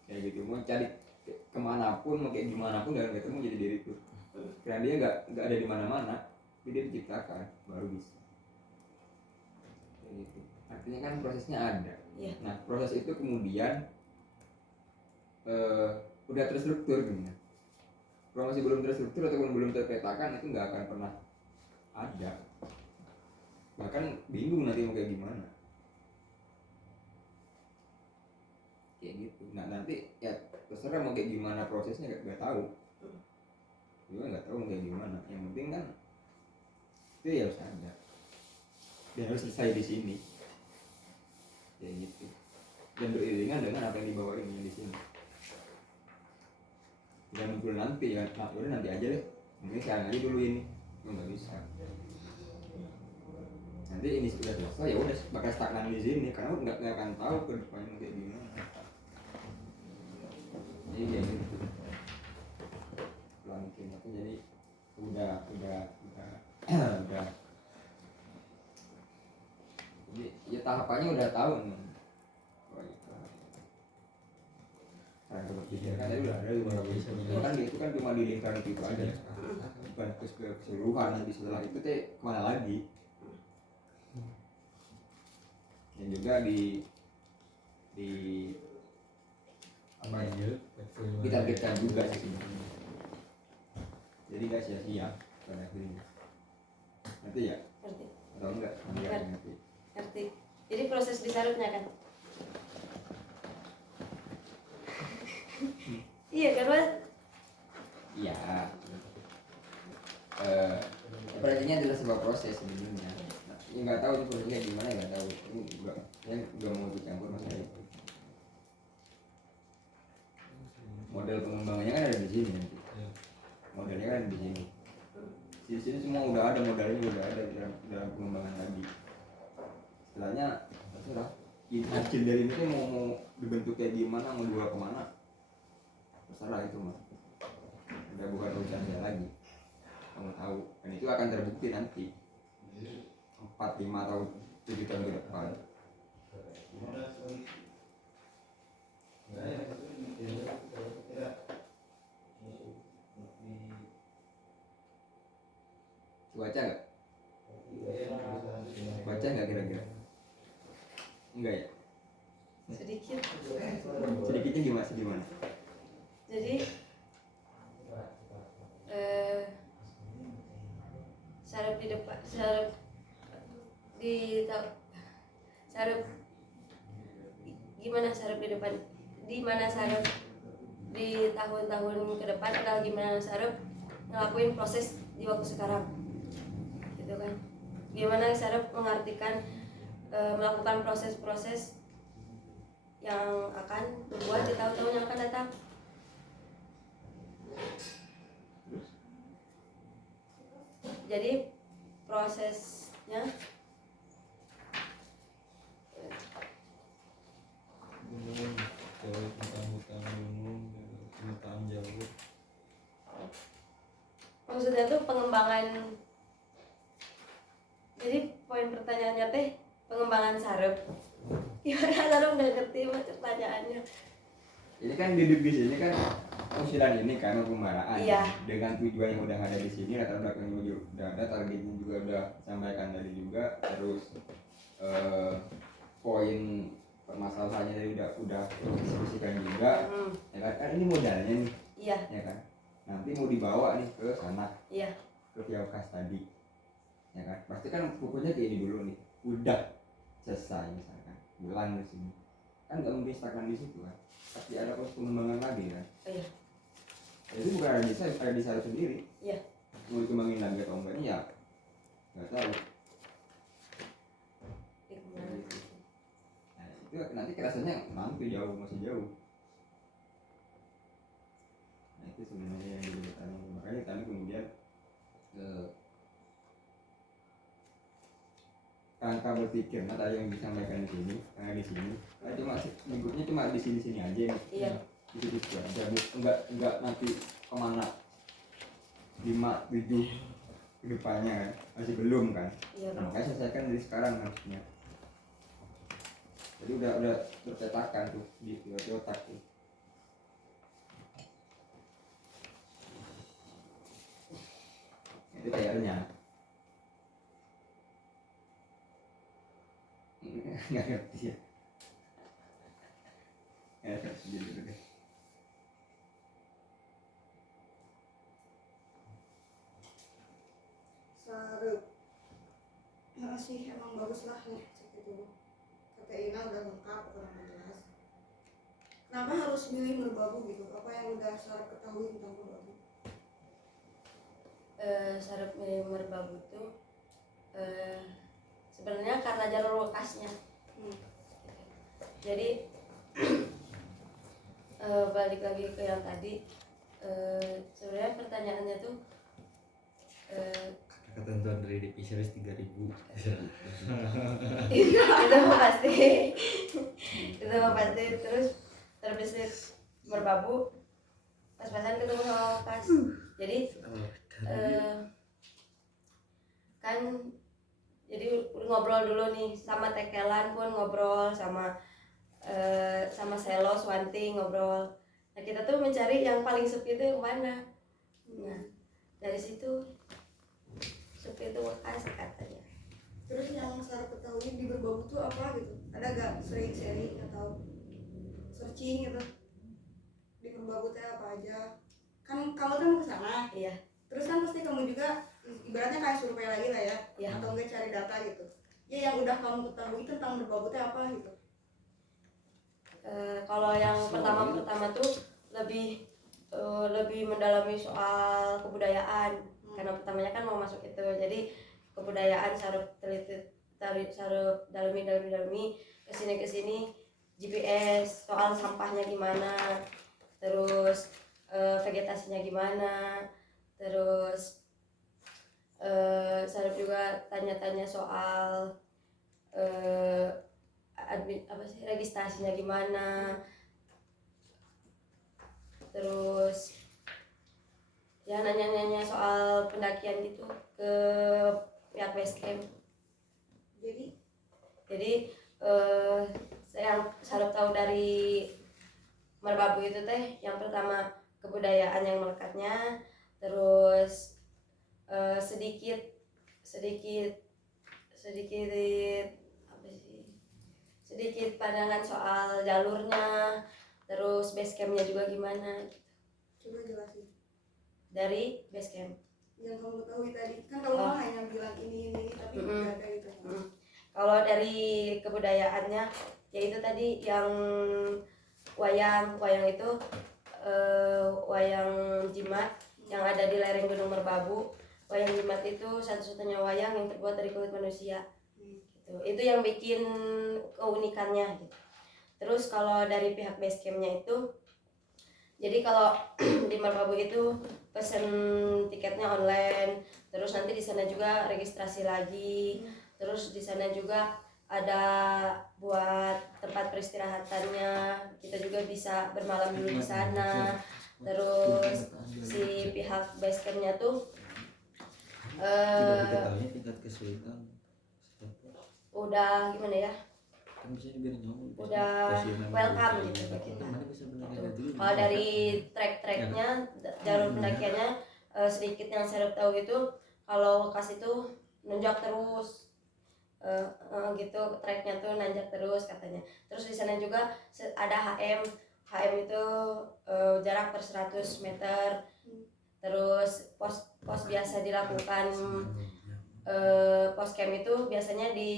Kayak gitu, mau cari kemanapun, mau kayak gimana pun jangan ketemu jati diri itu, karena dia nggak ada di mana-mana, tapi dia diciptakan baru bisa. Kayak gitu, artinya kan prosesnya ada. Iya. Nah proses itu kemudian udah terstruktur gitu. Kalau masih belum terstruktur ataupun belum terpetakan, itu nggak akan pernah ada, bahkan bingung nanti mau kayak gimana. Kayak gitu. Nah nanti ya terserah mau kayak gimana prosesnya, nggak tahu juga, nggak tahu mau kayak gimana. Yang penting kan itu ya harus ada dan harus selesai di sini. Kayak gitu, dan beriringan dengan apa yang dibawain di sini. Jangan muncul nanti kan, nah udah nanti aja deh, mungkin sekarang aja dulu ini, nggak bisa. Nanti ini sudah selesai ya udah bakal stagnan di sini, karena nggak akan tahu ke depannya kayak gimana. Jadi kayak gitu. Pelankin aku jadi udah jadi ya tahapannya udah tahu nih. Cara berpikir kan tadi udah ada beberapa kan itu kan cuma di lingkaran itu aja, bukan keseluruhan. Nanti setelah itu teh kemana lagi, dan juga di apa ya, ditargetkan juga sih sebenarnya, jadi nggak sia-sia pada akhirnya. Nanti ya Ngerti. atau enggak nanti. Ngerti. Jadi proses disarupnya kan. Iya kan Mas? Iya. Berarti adalah sebuah proses sebenarnya. Nah, ya nggak tahu itu prosesnya gimana, nggak tahu. Ini juga yang juga mau ikut campur masalah itu. Model pengembangannya kan ada di sini nanti. Modelnya kan di sini. Di sini semua udah ada modalnya, udah ada dalam pengembangan tadi. Setelahnya terserah. Hasil dari ini mau dibentuk kayak gimana, mau dibawa kemana, terserah itu mah. Udah bukan urusan saya lagi. Kamu tahu, dan itu akan terbukti nanti 4, 5 atau 7 tahun ke depan. Cuaca nggak? Cuaca nggak kira-kira? Enggak ya? Sedikit. Sedikitnya gimana? Jadi sarap di depan, gimana sarap di depan, di mana sarap di tahun-tahun ke depan adalah gimana sarap ngelakuin proses di waktu sekarang, gitu kan? Gimana sarap mengartikan melakukan proses-proses yang akan berbuat di tahun-tahun yang akan datang. Jadi prosesnya gunung, hutan gunung, hutan jauh. maksudnya tuh pengembangan. Jadi poin pertanyaannya teh pengembangan sarep. Gimana sarep nggak ngerti pertanyaannya? Ini kan di sini kan usulan ini kan pembaraan. Iya. Dengan tujuan yang udah ada di sini, latar belakang juga udah ada, targetnya juga udah sampaikan tadi juga, terus poin permasalahannya tadi udah diskusikan juga. Ya kan ini modalnya nih, Iya. ya kan. Nanti mau dibawa nih ke sana, Iya. ke Viokas tadi, ya kan. Pasti kan pokoknya kayak ini dulu nih, udah selesai misalkan, pulang ke sini, kan nggak mungkin stagnan di situ kan. Pasti ada proses pengembangan lagi kan. Iya. Jadi bukan ada di sana sendiri. Iya. Mau dikembangin lagi atau enggaknya ya nggak tahu. Nah, itu nanti kerasanya nanti jauh, masih jauh. Nah itu sebenarnya yang dibutuhkan. Makanya tadi kemudian rangka berpikir, nah tadi yang disampaikan di sini, cuma minggunya cuma di sini aja nih. Iya. Di situ aja, enggak nanti kemana 5, 7 kedepannya kan masih belum kan. Iya Nah, bang. makanya selesaikan dari sekarang harusnya. Jadi udah terpetakan tuh di otak tuh. Itu PR-nya. Nggak ngerti ya. Ya, jadi deh. Sarep. Ya sih emang bagus lah ya segitu. Kata Ina udah lengkap kurang jelas. Kenapa harus milih merbabu gitu? Apa yang udah Sarep ketahui tentang merbabu? Sarap milih merbabu tuh sebenarnya karena jalur lokasnya. Jadi balik lagi ke yang tadi, sebenarnya pertanyaannya tuh Ketentuan dari DP series 3000. itu mah pasti itu mah pasti. Terus terbesit merbabu pas-pasan ketemu sama lokas. Jadi kan jadi ngobrol dulu nih sama Tekelan pun ngobrol sama sama Selo Swanti ngobrol. Nah kita tuh mencari yang paling sepi itu yang mana. Nah dari situ sepi itu Wekas katanya. Terus yang Sarep ketahui di merbabu tuh apa gitu? Ada gak sering sharing atau searching gitu? Di merbabu teh apa aja? Kan kamu kan kesana. Iya. Terus kan pasti kamu juga ibaratnya kayak survei lagi lah ya, Iya. atau enggak cari data gitu. Ya yang udah kamu ketahui tentang merbabu teh apa gitu? Kalau yang pertama tuh lebih mendalami soal kebudayaan. Karena pertamanya kan mau masuk itu, jadi kebudayaan Sarep Sarep dalami kesini GPS soal sampahnya gimana, terus vegetasinya gimana, terus Sarep juga tanya-tanya soal registrasinya gimana, terus ya nanya-nanya soal pendakian gitu ke pihak base camp. Jadi saya selalu tahu dari merbabu itu teh yang pertama kebudayaan yang melekatnya, terus sedikit sedikit pandangan soal jalurnya, terus base campnya juga gimana. Coba jelasin. Dari base camp Yang kamu ketahui tadi kan kamu kan hanya bilang ini tapi nggak ada gitu. kalau dari kebudayaannya yaitu tadi yang wayang itu wayang jimat yang ada di lereng Gunung Merbabu. Wayang jimat itu satu-satunya wayang yang terbuat dari kulit manusia. Gitu. Itu yang bikin keunikannya gitu. Terus kalau dari pihak base campnya itu, jadi kalau di Merbabu itu pesen tiketnya online, terus nanti di sana juga registrasi lagi, terus di sana juga ada buat tempat peristirahatannya, kita juga bisa bermalam dulu di sana. Terus si pihak base campnya tuh tingkat kesulitan udah gimana ya, kan bisa biar nyaman udah welcome gitu ke kita. Kalau dari trek-treknya jalur pendakiannya sedikit yang saya tahu itu kalau Wekas itu nanjak terus gitu, treknya tuh nanjak terus katanya. Terus di sana juga ada HM itu jarak per 100 meter. Terus pos biasa dilakukan pos camp itu biasanya di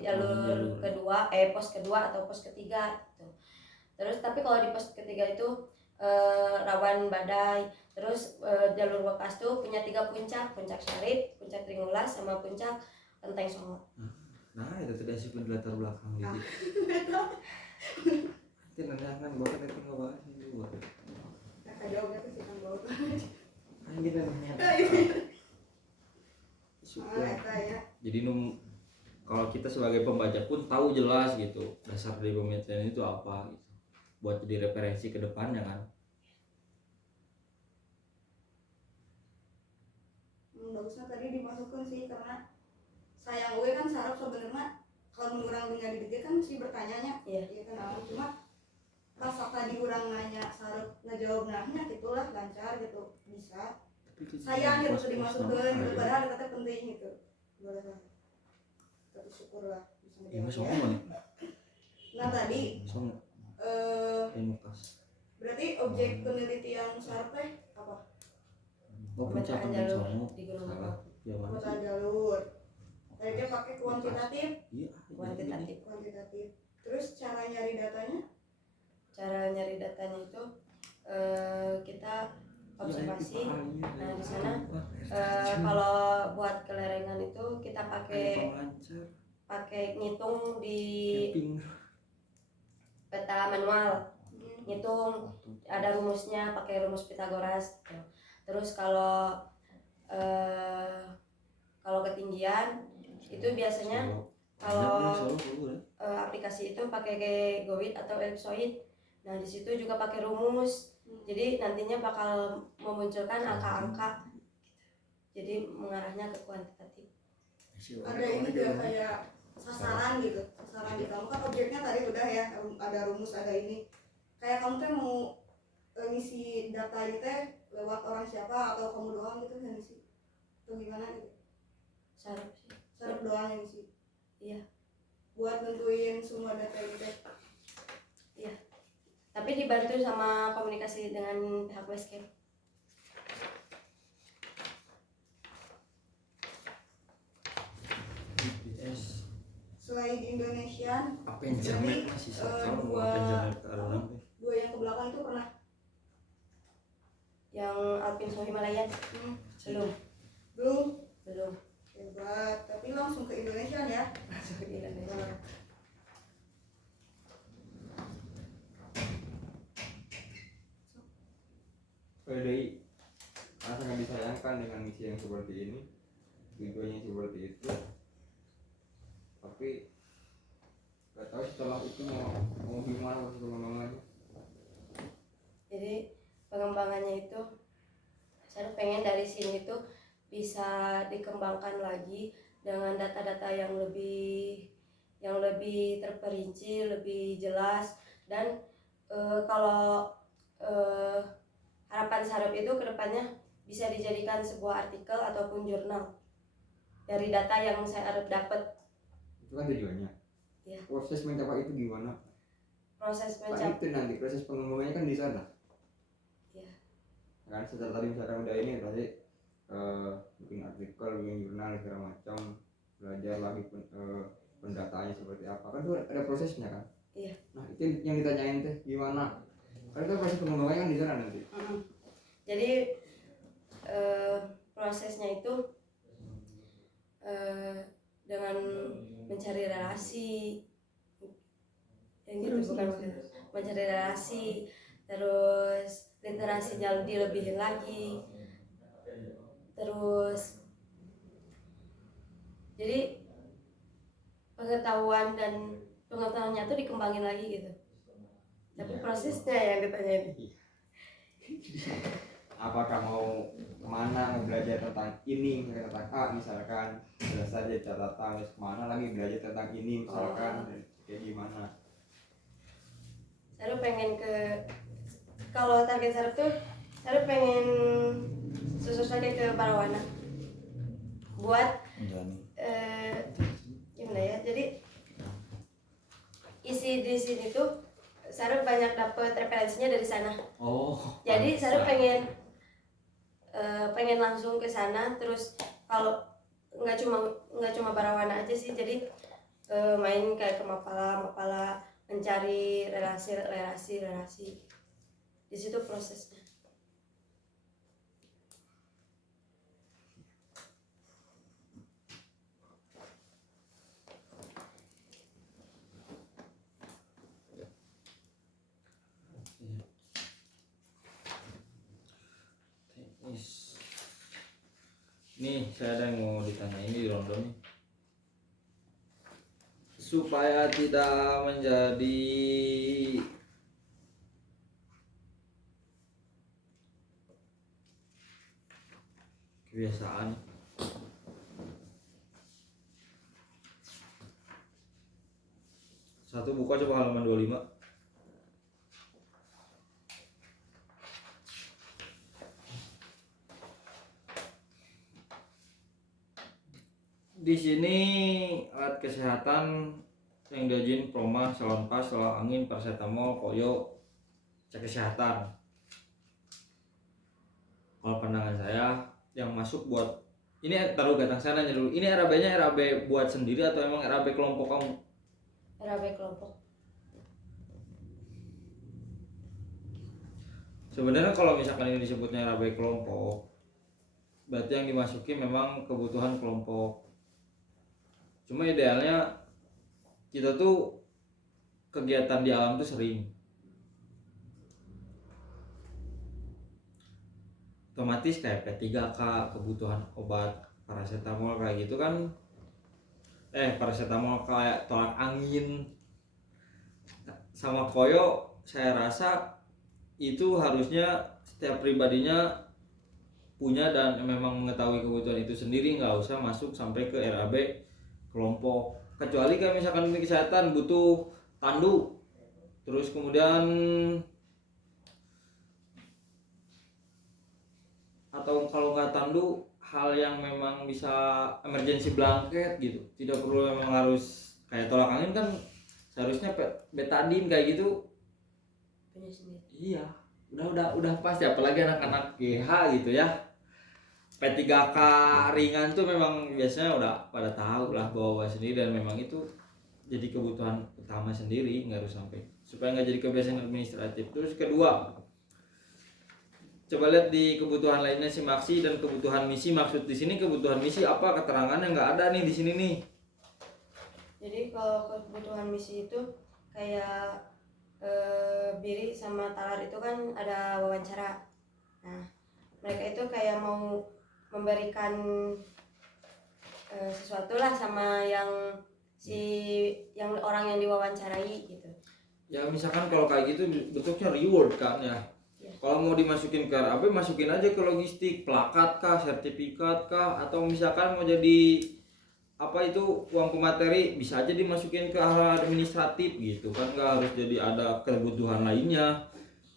jalur kedua, pos kedua atau pos ketiga gitu. Terus tapi kalau di pos ketiga itu rawan badai. Terus jalur Wekas tuh punya 3 puncak, puncak Syarif, puncak Tringulas, sama puncak Lenteng Songo. Nah itu tidak sih latar belakang gitu. Nanti kan bawa itu nggak bahas ini buat. Kakak jawabnya tuh sih kan bawa. Anjir namanya. Ya. Jadi kalau kita sebagai pembaca pun tahu jelas gitu dasar dari pemetian itu apa gitu, buat jadi referensi ke depannya kan. bagusnya tadi dimasukkan sih, karena sayang gue kan sarap sebenarnya kalau orang dengan dididik kan sih bertanyanya Iya. kenal, cuma pas tadi orang nanya sarap ngejawab nahnya gitulah lancar gitu bisa, sayang gitu dimasukkan gitu, padahal kata penting gitu. Boleh, tapi syukurlah bisa ngejawabnya. Nah tadi berarti objek penelitian sarap teh apa? Pemecahan jalur di Gunung Merapi. Pemecahan jalur. Tadi dia pakai kuantitatif. Kuantitatif. Terus cara nyari datanya? Cara nyari datanya itu kita observasi. Nah di sana kalau buat kelerengan itu kita pakai ngitung di peta manual, ngitung ada rumusnya, pakai rumus Pitagoras gitu. Terus kalau ketinggian itu biasanya kalau aplikasi itu pakai kayak Gowit atau Ellipsoid. Nah di situ juga pakai rumus, jadi nantinya bakal memunculkan angka-angka gitu. Jadi mengarahnya ke kuantitatif. Ada ini juga kayak sasaran gitu, kamu kan objeknya tadi udah ya, ada rumus, ada ini, kayak kamu tuh mau ngisi data gitu lewat orang siapa atau kamu doang gitu yang ngisi atau gimana gitu? Sarap doang yang ngisi? Iya. Buat nentuin semua data gitu? Iya, tapi dibantu sama komunikasi dengan pihak Basecamp. Selain di Indonesia, apa yang jamet masih sakit, apa yang jamet ke arah lampu. dua yang ke belakang itu pernah? Yang Alpin Himalayan belum. Hebat, tapi langsung ke Indonesia ya? Masuk ke Indonesia. Dari sangat disayangkan dengan misi yang seperti ini, tujuannya seperti itu, tapi nggak tahu setelah itu mau gimana proses pengembangannya. Jadi pengembangannya itu saya pengen dari sini tuh bisa dikembangkan lagi dengan data-data yang lebih terperinci, lebih jelas, dan kalau harapan Sarap itu kedepannya bisa dijadikan sebuah artikel ataupun jurnal dari data yang saya dapat. Itu kan tujuannya. Ya. Proses mencapai itu gimana? Proses Nah, itu nanti proses pengembangannya kan di sana. Ya. Kan setelah tadi misalkan udah ini berarti bikin artikel, bikin jurnal segala macam, belajar lagi pendataannya seperti apa, kan itu ada prosesnya kan. Iya. Nah itu yang ditanyain teh gimana, karena itu proses pengembangannya kan di sana nanti. Jadi prosesnya itu dengan mencari relasi yang gitu, bukan mencari relasi, terus literasinya dilebihin lagi, terus jadi pengetahuannya tuh dikembangin lagi gitu, tapi prosesnya yang ditanyain. Apakah mau kemana, mau belajar tentang ini, tentang A misalkan, selesai jadi catatan, terus kemana lagi belajar tentang ini misalkan, kayak gimana. Saya pengen kalau target saya tuh, saya pengen susus lagi ke Parawana buat gimana ya, jadi isi di sini tuh saya banyak dapet referensinya dari sana. Jadi saya pengen langsung ke sana, terus kalau nggak cuma Parawana aja sih, jadi main kayak ke Mapala mencari relasi di situ prosesnya. Nih saya ada yang mau ditanya ini di Rondon nih. Supaya tidak menjadi kebiasaan, buka coba halaman 25. Di sini alat kesehatan yang diajuin Proma, Salonpas, Salon Angin, Paracetamol, Koyo, cek kesehatan. Kalau pandangan saya yang masuk buat ini taruh datang sana aja dulu. Ini RAB-nya RAB buat sendiri atau emang RAB kelompok kamu? RAB kelompok. Sebenarnya kalau misalkan ini disebutnya RAB kelompok, berarti yang dimasuki memang kebutuhan kelompok. Cuma idealnya kita tuh kegiatan di alam tuh sering. Otomatis kayak P3K, kebutuhan obat paracetamol kayak gitu kan. Paracetamol kayak tolak angin sama koyo, saya rasa itu harusnya setiap pribadinya punya dan memang mengetahui kebutuhan itu sendiri, nggak usah masuk sampai ke RAB kelompok. Kecuali kayak misalkan di kesehatan butuh tandu, terus kemudian atau kalau nggak tandu hal yang memang bisa emergency blanket gitu, tidak perlu memang harus kayak tolak angin kan seharusnya betadine kayak gitu. Punya sendiri. Iya, udah pasti, apalagi anak-anak GH gitu ya. P3K ringan tuh memang biasanya udah pada tahu lah bawa sendiri dan memang itu jadi kebutuhan utama sendiri, nggak harus sampai supaya nggak jadi kebiasaan administratif. Terus kedua, coba lihat di kebutuhan lainnya si Maksi dan kebutuhan misi. Maksud di sini kebutuhan misi apa? Keterangannya nggak ada nih di sini nih. Jadi kalau kebutuhan misi itu kayak Biri sama Talar itu kan ada wawancara. Nah, mereka itu kayak mau memberikan sesuatu lah sama yang orang yang diwawancarai gitu. Ya misalkan kalau kayak gitu bentuknya reward kan ya. Kalau mau dimasukin ke RAB, masukin aja ke logistik, plakat kah, sertifikat kah, atau misalkan mau jadi apa itu uang pemateri, bisa aja dimasukin ke hal administratif gitu kan, nggak harus jadi ada kebutuhan lainnya.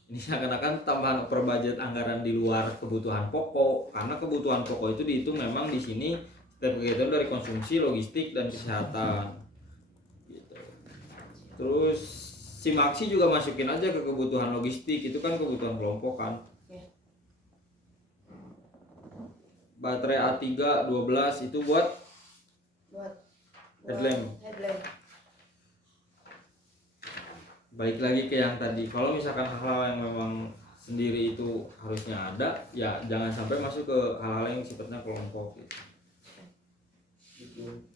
Ini seakan-akan tambahan per budget anggaran di luar kebutuhan pokok, karena kebutuhan pokok itu dihitung memang di sini setiap kegiatan dari konsumsi, logistik, dan kesehatan gitu. Terus si Maksi juga masukin aja ke kebutuhan logistik, itu kan kebutuhan kelompok kan. Baterai A3 12 itu buat headlamp. Balik lagi ke yang tadi, kalau misalkan hal-hal yang memang sendiri itu harusnya ada, ya jangan sampai masuk ke hal-hal yang sifatnya kelompok gitu.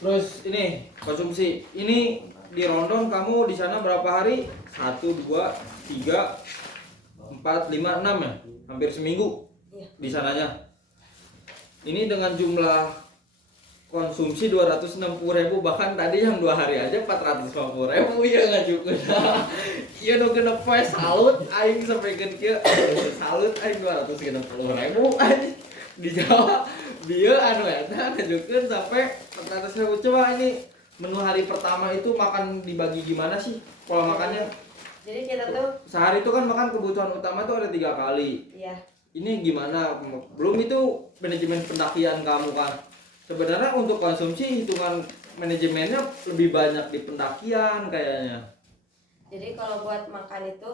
Terus ini konsumsi, ini di Rondon kamu di sana berapa hari? 1, 2, 3, 4, 5, 6 ya? Hampir seminggu di sananya. Ini dengan jumlah konsumsi 260.000, bahkan tadi yang 2 hari aja 450.000 ya ngajukeun. Ieu nu kena poe salut aing sampaikeun kieu. Salut aing 260.000 anjing. Di Jawa dia anu eta ngajukeun sampai 400.000. Coba ini menu hari pertama itu makan dibagi gimana sih pola makannya? Jadi kita tuh Sehari itu kan makan kebutuhan utama tuh ada 3 kali. iya. Ini gimana? Belum itu manajemen pendakian kamu kan. Sebenarnya untuk konsumsi hitungan manajemennya lebih banyak di pendakian kayaknya. Jadi kalau buat makan itu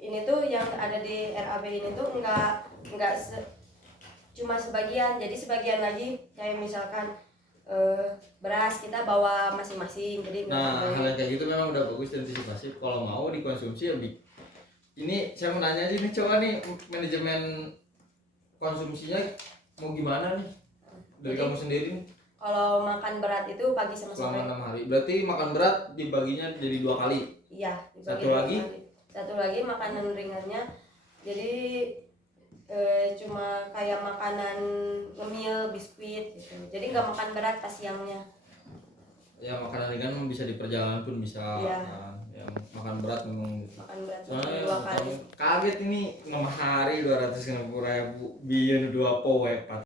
ini tuh yang ada di RAB ini tuh enggak cuma sebagian. Jadi sebagian lagi kayak misalkan beras kita bawa masing-masing. Jadi Nah, hal yang kayak gitu memang udah bagus dan antisipasi. Kalau mau dikonsumsi lebih. Ini saya mau nanya aja nih, coba nih manajemen konsumsinya mau gimana nih? Dari kamu sendiri nih, kalau makan berat itu pagi sama sore. selama 6 hari. Berarti makan berat dibaginya jadi 2 kali. Iya, dibagi Satu dua lagi? kali. Satu lagi makanan ringannya. Jadi cuma kayak makanan ngemil, biskuit gitu. Jadi nggak makan berat pas siangnya. Ya makanan ringan bisa di perjalanan pun bisa. Iya. Nah, yang makan berat memang Makan berat soalnya 2 kali. kaget ini 6 hari 260.000 biar 2 poe